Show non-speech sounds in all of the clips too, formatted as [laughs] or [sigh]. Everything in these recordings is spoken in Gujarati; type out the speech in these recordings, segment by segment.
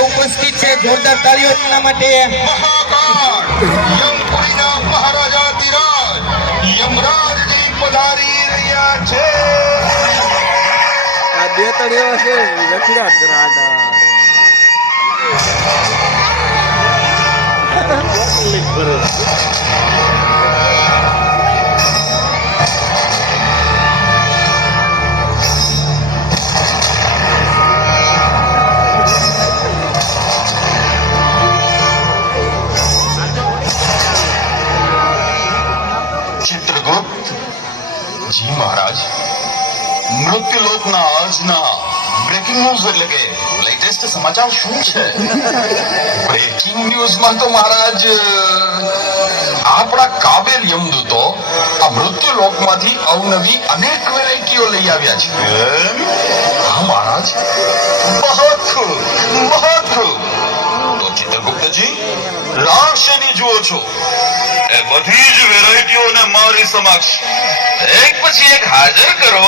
જોરદાર તાળીઓ એમના માટે. મહાકાળ યમપુરીના મહારાજા ધીરાજ. યમરાજજી પધારી રહ્યા છે. આ બે એવા છે રખડાટ કરે [laughs] ન્યૂઝ એટલે કે લેટેસ્ટ સમાચાર શું છે? બ્રેકિંગ ન્યૂઝમાં તો મહારાજ આપણા કાબેલ યમદૂતો આ મૃત્યુલોકમાંથી અવનવી અનેક વેરાયટીઓ લઈ આવ્યા છે. હા મહારાજ. બહોત ખૂબ બહોત ખૂબ. તો ચિત્રગુપ્તજી રાહ શેની જુઓ છો? એ બધી જ વેરાયટીઓને મારી સમક્ષ. એક પછી એક હાજર કરો.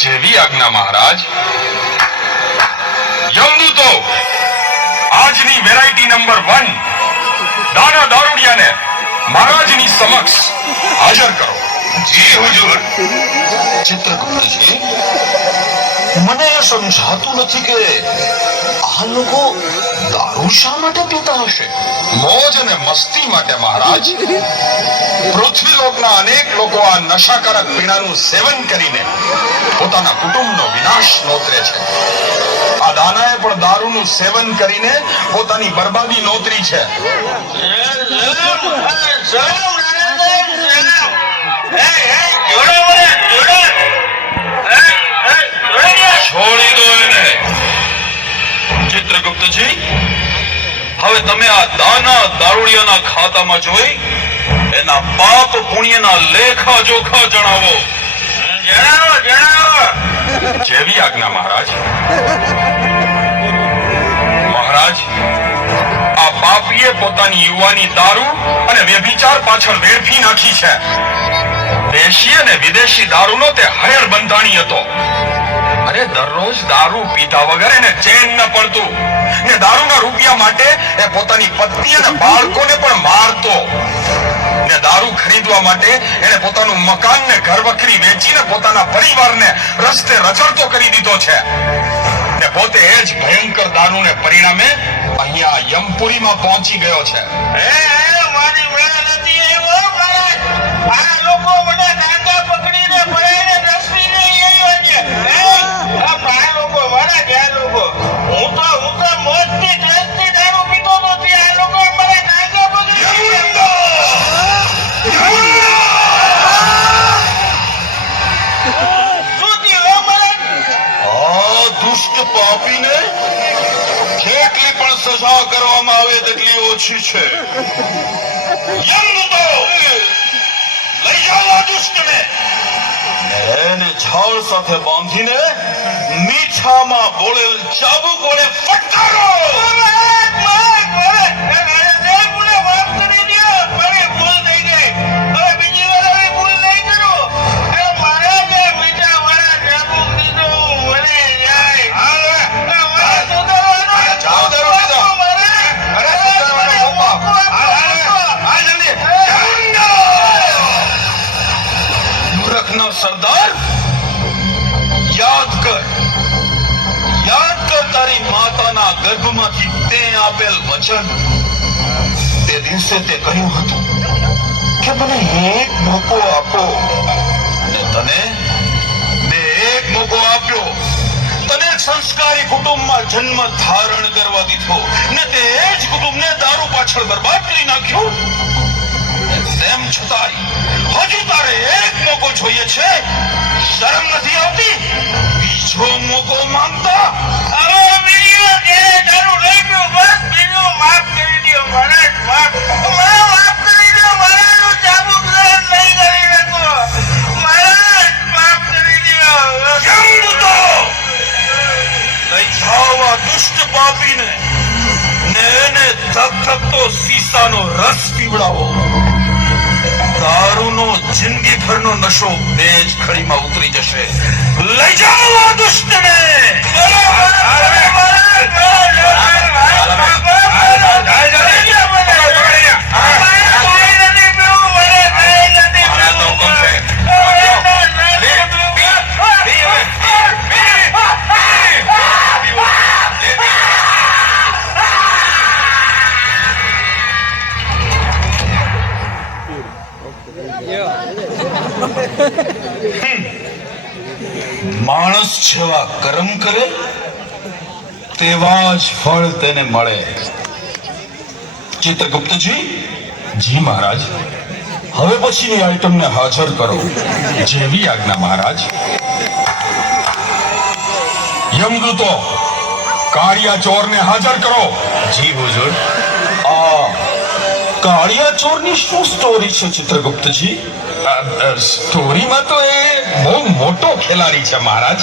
જેવી આજ્ઞા મહારાજ. યમદૂતો આજની વેરાયટી નંબર વન દાના દારૂડિયાને મહારાજની સમક્ષ હાજર કરો. જી હુજુર ચિત્રગુપ્તજી મને સમજાતું નથી કે આ લોકો દારૂ શા માટે પીતા હશે? મોજ અને મસ્તી માટે, મહારાજ. પૃથ્વીલોકના અનેક લોકો આ નશાકારક પીણાનું સેવન કરીને પોતાના કુટુંબનો વિનાશ નોતરે છે. આ દાનાએ પણ દારૂનું સેવન કરીને પોતાની બરબાદી નોતરી છે છોડી દો એને ચિત્રગુપ્તજી હવે તમે આ દાના દારૂડિયાના ખાતામાં જોઈ એના પાપ પુણ્યના લેખા જોખા જણાવો. જણાવો જણાવો. જેવી આજ્ઞા મહારાજ? મહારાજ આ પાપીએ પોતાની યુવાની દારૂ અને વ્યભિચાર પાછળ વેડફી નાખી છે. દેશી અને વિદેશી દારૂનો તે હયર બંધાણી હતો. અરે દરરોજ દારૂ પીતા વગર એને ચેન ન પડતું. ને દારૂના રૂપિયા માટે એ પોતાની પત્ની અને બાળકોને પણ મારતો. ને દારૂ ખરીદવા માટે એને પોતાનું મકાન ને ઘર વખરી વેચીને પોતાના પરિવારને રસ્તે રચડતો કરી દીધો છે. ને પોતે એ જ ભયંકર દારૂને પરિણામે અહીંયા યમપુરીમાં પહોંચી ગયો છે. આ દુષ્ટ પાપીને જેટલી પણ સજા કરવામાં આવે તેટલી ઓછી છે. એને ઝાડ સાથે બાંધીને મીઠામાં બોળેલ ચાબુક વડે ફટકારો? દિવસે તે કહ્યું હતું કે મને એક મોકો આપો ને તને મેં એક મોકો આપ્યો તને એક સંસ્કારી કુટુંબમાં જન્મ ધારણ કરવા દીધો ને તે જ કુટુંબને દારૂ પાછળ બરબાદ કરી નાખ્યું તેમ છતાંય હજુ તારે એક મોકો જોઈએ છે શરમ નથી આવતી? બીજો મોકો માંગતા? જંબુતો! લઈ જાઓ આ દુષ્ટ પાપીને. ને એને સીસાનો રસ પીવડાવો. દારૂનો જિંદગીભરનો નશો બે જ ખડીમાં shit. તેવા જ ફળ તેને મળે. ચિત્રગુપ્તજી? જી મહારાજ. હવે પછીની આઈટમને હાજર કરો. જેવી આજ્ઞા મહારાજ. યમદૂતો કાળિયા ચોરને હાજર કરો. જી હુજુર આ કાળિયા ચોરની શું સ્ટોરી છે ચિત્રગુપ્તજી? સ્ટોરીમાં તો એ બહુ મોટો ખેલાડી છે મહારાજ.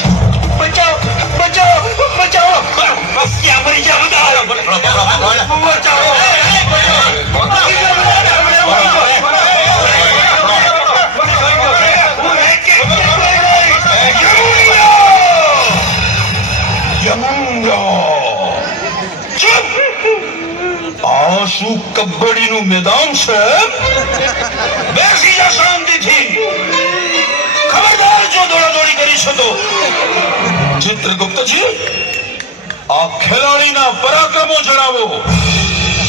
ચિત્રગુપ્તજી આ ખેલાડીના પરાક્રમો જણાવો.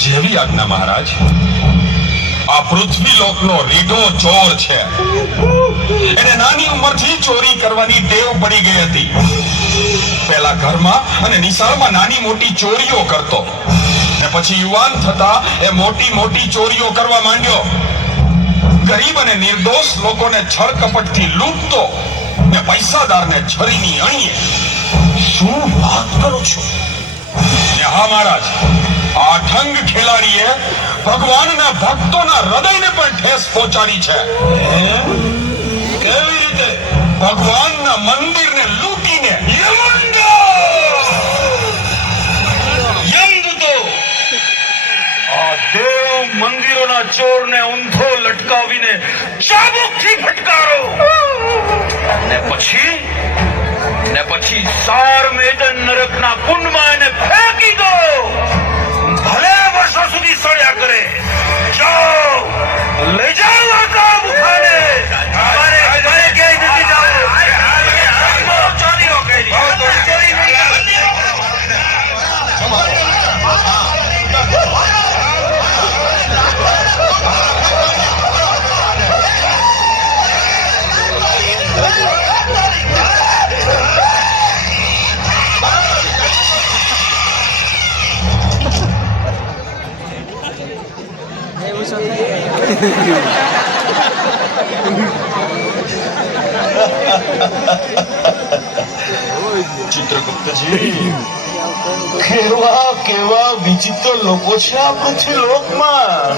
જેવી આજ્ઞા મહારાજ, આ પૃથ્વી લોકનો રીઢો ચોર છે. એને નાની ઉંમરથી ચોરી કરવાની ટેવ પડી ગઈ હતી. પહેલા ઘરમાં અને નિશાળમાં નાની મોટી ચોરીઓ કરતો. ને પછી યુવાન થતા એ મોટી મોટી ચોરીઓ કરવા માંડ્યો. ગરીબ અને નિર્દોષ લોકોને છળ કપટથી લૂંટતો ને પૈસાદારને છરીની અણીએ. શું વાત કરો છો. હા, મહારાજ. આ ઠંગ ખેલાડીએ ભગવાનના ભક્તોના હૃદયને પણ ઠેસ પહોંચાડી છે. કેવી રીતે? ભગવાનના મંદિરને લૂંટીને મંદિરોના ચોરને ઊંધો લટકાવીને ચાબુકથી ફટકારો. અને પછી પછી સાર મેદન નરકના કુંડમાં એને કેવા વિચિત્ર લોકો છે આ પૃથ્વી લોકમાં.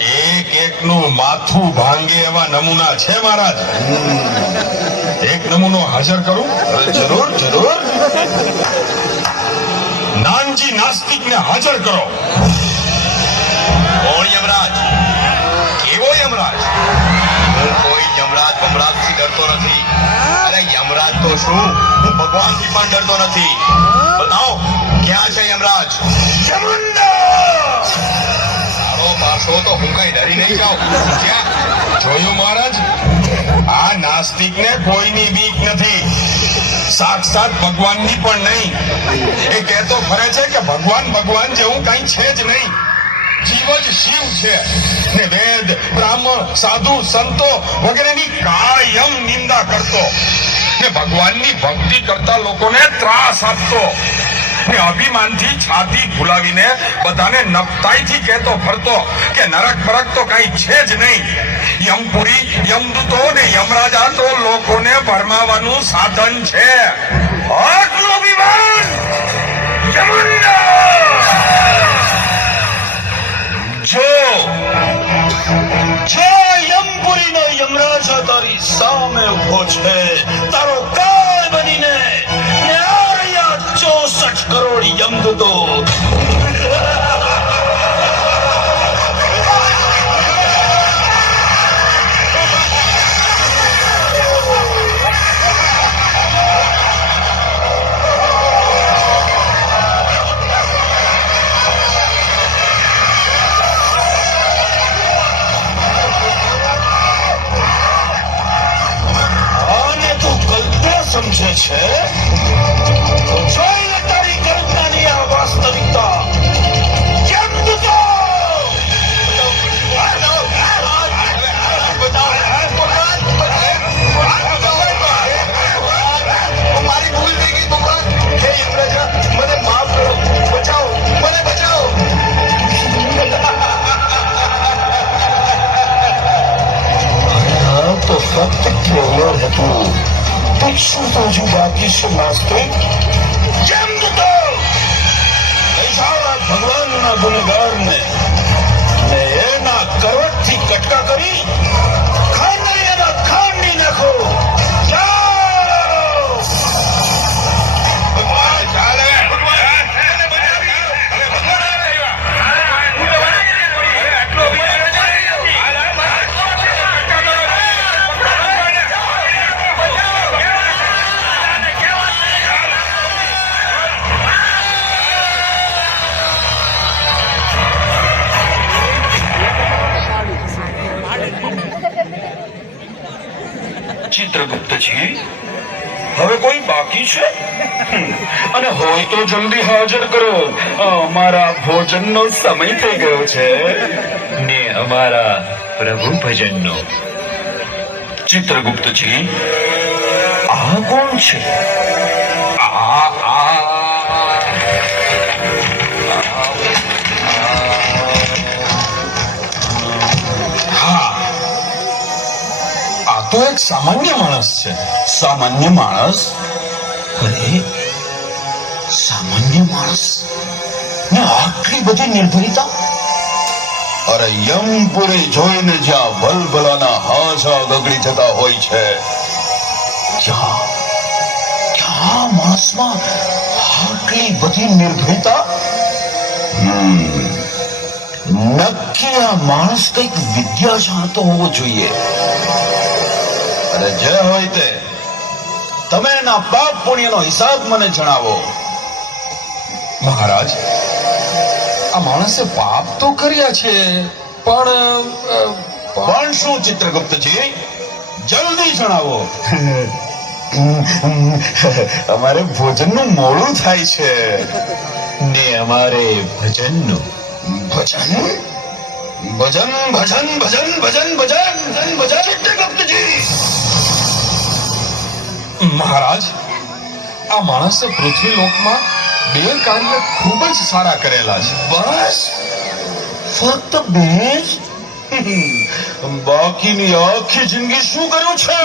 એક એકનું માથું ભાંગે એવા નમૂના છે મહારાજ. એક નમૂનો હાજર કરું? જરૂર જરૂર. નાનજી નાસ્તિકને હાજર કરો. કોણ યમરાજ? કેવો યમરાજ? હું કોઈ યમરાજ બમરાજથી ડરતો નથી. અરે યમરાજ તો શું? ભગવાનથી પણ ડરતો નથી. બતાવો ક્યાં છે યમરાજ? તારો પાછો તો હું કઈ ડરી નહીં જાઉં. ક્યાં? જોયું મહારાજ? આ નાસ્તિકને કોઈની બીક નથી. સાક્ષાત ભગવાનની પણ નહીં. એ કહેતો ફરે છે કે ભગવાન ભગવાન જેવું કઈ છે જ નહીં. જીવ જ શિવ છે. ને વેદ બ્રાહ્મણ સાધુ, સંતો વગેરેની કાયમ નિંદા કરતો ને ભગવાનની ભક્તિ કરતા લોકોને ત્રાસ આપતો ને અભિમાનથી છાતી ફૂલાવીને બધાને નપતાઈથી કહેતો, ફરતો કે નરક બરક તો કઈ છે જ નહીં. યમપુરી યમદૂતો ને યમરાજા તો લોકોને ભરમાવાનું સાધન છે. આટલો વિમાન જો જો યમપુરીનો યમરાજા તારી સામે ઊભો છે. ¿Sí? બાકી છે? અને હોય તો જલ્દી હાજર કરો. અમારા ભોજનનો સમય થઈ ગયો છે. ને અમારા પ્રભુ ભજનનો. ચિત્રગુપ્તજી, આ કોણ છે? આ આ. આ તો એક સામાન્ય માણસ છે. સામાન્ય માણસ અરે સામાન્ય માણસ. ને આટલી બધી નિર્ભયતા? અરે યમપુરી જોઈને જ્યાં ભલભલાના હાજા ગગડી જતા હોય છે. ત્યાં ત્યાં માણસમાં આટલી બધી નિર્ભયતા? નક્કી આ માણસ કંઈક વિદ્યા જાણતો હોવો જોઈએ. અરે જે હોય તે. તમે એના પાપ પુણ્યનો હિસાબ મને જણાવો મહારાજ આ માણસે પાપ તો કર્યા છે પણ પણ શું ચિત્રગુપ્તજી જલ્દી જણાવો અમારે ભોજનનું મોડું થાય છે ને અમારે ભજનનું ભજન ભજન ભજન ભજન ભજન ભજન ભજન ભજન ચિત્રગુપ્તજી મહારાજ આ માણસે પૃથ્વી લોકમાં બે કાર્ય ખૂબ જ સારા કરેલા છે. બસ? ફક્ત બે બાકીની આખી જિંદગી શું કર્યું છે?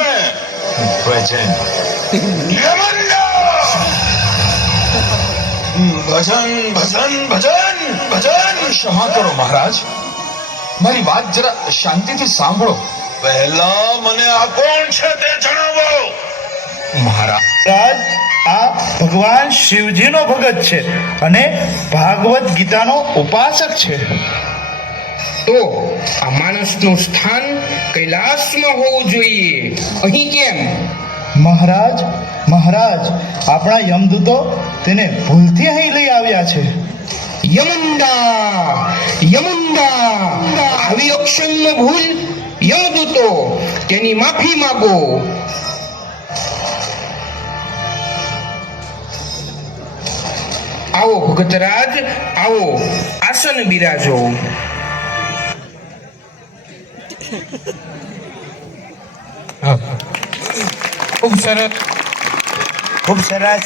ભજન ભજન ભજન ભજન ભજન! ક્ષમા કરો મહારાજ. મારી વાત જરા શાંતિથી સાંભળો. પહેલા મને આ કોણ છે તે જણાવો? મહારાજ. આ ભગવાન શિવજીનો ભગત છે અને ભાગવત ગીતાનો ઉપાસક છે. તો આ માણસનું સ્થાન કૈલાસમાં હોવું જોઈએ. અહીં કેમ? મહારાજ મહારાજ આપણા યમદૂતો તેને ભૂલથી અહીં લઈ આવ્યા છે. યમુંડા યમુંડા. આવી અક્ષમ્ય ભૂલ યમદૂતો તેની માફી માગો. આવો ભગતરાજ આવો આસન બિરાજો. ખૂબ સરસ. ખૂબ સરસ.